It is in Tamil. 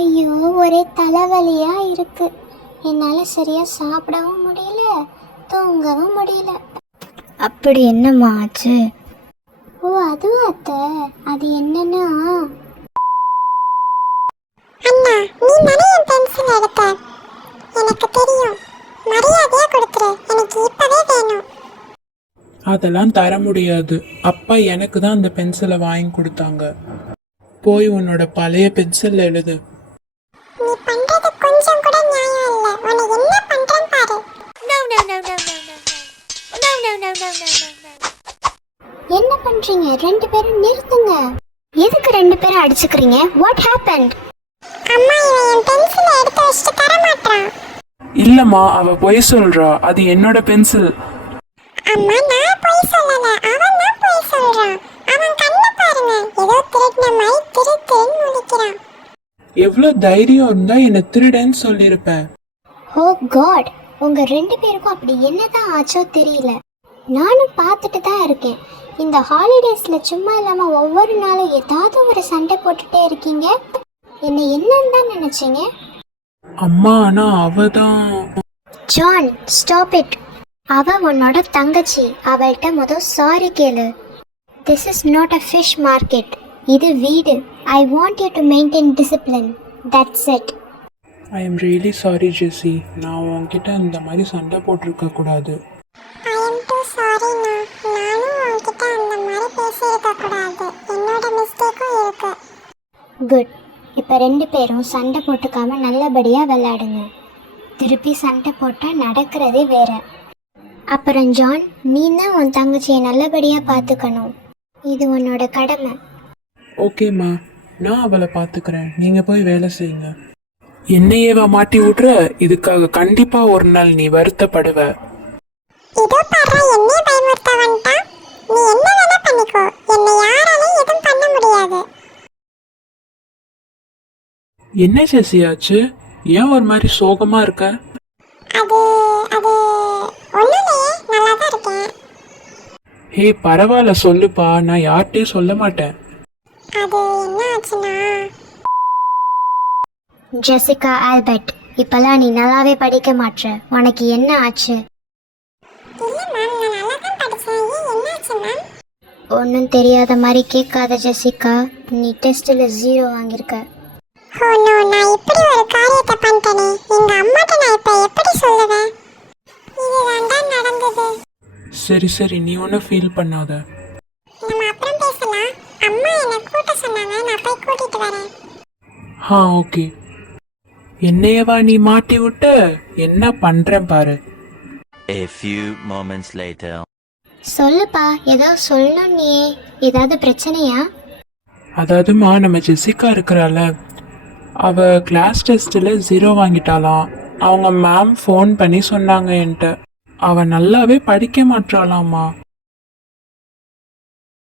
ஐயோ, ஒரே தலைவலியா இருக்கு. என்னால சரியா சாப்பிடவும் முடியல, தூங்கவும் முடியல. அப்படி என்னம்மா ஆச்சு? ஓ அதுவா அத்தை, அது என்னன்னா, அண்ணா நீ நிறைய பென்சில் எடுத்த, எனக்கு தெரியும். மரியாதையா கொடுத்துரு, எனக்கு இப்பவே வேணும். அதெல்லாம் தர முடியாது. அப்பா எனக்கு தான் அந்த பென்சிலை வாங்கி கொடுத்தாங்க. போய் உன்னோட பழைய பென்சில்ல எழுது. நீ பண்றது கொஞ்சம் கூட நியாயம் இல்ல. உன்னை என்ன பண்றேன் பாரு. என்ன பண்றீங்க ரெண்டு பேரும்? நிறுத்துங்க. எதுக்கு ரெண்டு பேரும் அடிச்சுக்கிறீங்க? What happened? அம்மா இவன் என் பென்சிலை எடுத்து வச்சுட்டு தர மாட்டான். இல்லம்மா, அவ பொய் சொல்றா. அது என்னோட பென்சில். அம்மா நான் போய் சொல்லல, அவன் தான் போய் சொல்றான். அவன் கண்ணை பாருங்க, ஏதோ திருடின மாதிரி திரு திருன்னு முழிக்கிறான். எவ்வளவு தைரியம் இருந்தா என்ன திருடன்னு சொல்லியிருப்பேன். ஓ காட், உங்க ரெண்டு பேருக்கும் அப்படி என்னதான் ஆச்சோ தெரியல. நானும் பார்த்துட்டு தான் இருக்கேன். இந்த ஹாலிடேஸ்ல சும்மா இல்லாம ஒவ்வொரு நாளும் ஏதாவது ஒரு சண்டை போட்டுட்டே இருக்கீங்க. என்ன என்னன்னு தான் நினைச்சீங்க? அம்மா, ஆனா அவதான். John, stop it. அவ உன்னோட தங்கச்சி. அவள்கிட்ட முதல் சாரி கேளு. This is not a fish market. இது வீடு. I want you to maintain discipline. That's it. I am really sorry Jessie. நான் உன்கிட்ட இந்த மாதிரி சண்டை போட்டிருக்க கூடாது. I am too sorry ண்ணா. நானும் உன்கிட்ட அந்த மாதிரி பேசியிருக்க கூடாது. என்னோட மிஸ்டேக்கும் இருக்கு. குட். இப்போ ரெண்டு பேரும் சண்டை போட்டுக்காம நல்லபடியாக விளையாடுங்க. திருப்பி சண்டை போட்டால் நடக்கிறதே வேற. அப்புறம் ஜான், நீ தான் உன் தங்கச்சியை நல்லபடியாக பார்த்துக்கணும். இது உன்னோட கடமை. ஓகேம்மா, நான் அவளை பார்த்துக்கிறேன். நீங்க போய் வேலை செய்யுங்க. என்னையேவா மாட்டி விட்ற? இதுக்காக கண்டிப்பா ஒரு நாள் நீ வருத்தப்படுவ. இதோ பாரு, என்னைய பயமுறுத்த வந்துட்டான். நீ என்ன வேணா பண்ணிக்கோ, என்னை யாராலையும் எதுவும் பண்ண முடியாது. என்ன ஜெசி ஆச்சு? ஏன் ஒரு மாதிரி சோகமா இருக்க? அது அது ஒன்றும் இல்லையே, நல்லா தான் இருக்கேன். ஹே பரவாயில்ல, சொல்லுப்பா. நான் யார்கிட்டயும் சொல்ல மாட்டேன். அது என்ன ஆச்சுன்னா, ஜெசிகா ஆல்பர்ட், இப்போல்லாம் நீ நல்லாவே படிக்க மாட்ற. உனக்கு என்ன ஆச்சு? இல்லை மேம், நான் நல்லா தான் படித்தேன். ஏன் என்ன ஆச்சு மேம்? ஒன்றும் தெரியாத மாதிரி கேட்காத ஜெசிகா. நீ டெஸ்ட்டில் 0 வாங்கியிருக்க. ஓ நோ, நான் இப்படி ஒரு காரியத்தை பண்ணிட்டேனே. எங்க அம்மாட்ட நான் இப்போ எப்படி சொல்லுவேன்? இதுதான்டா நடந்தது. சரி சரி, நீ ஒன்றும் ஃபீல் பண்ணாத. நம்ம அப்புறம் பேசலாம். அம்மா என்னை கூட்ட சொன்னாங்க, நான் போய் கூட்டிட்டு வரேன். ஓகே. என்னையவா நீ மாட்டி விட்ட? என்ன பண்றேன் பாரு. A few moments later. சொல்லுப்பா, ஏதோ சொல்லணும். நீ ஏதாவது பிரச்சனையா? அதாவதுமா, நம்ம ஜெசிகா இருக்கிறாள், அவ கிளாஸ் டெஸ்ட்டில் 0 வாங்கிட்டாளாம். அவங்க மேம் ஃபோன் பண்ணி சொன்னாங்க என்கிட்ட. அவ நல்லாவே படிக்க மாட்டாளாம்மா.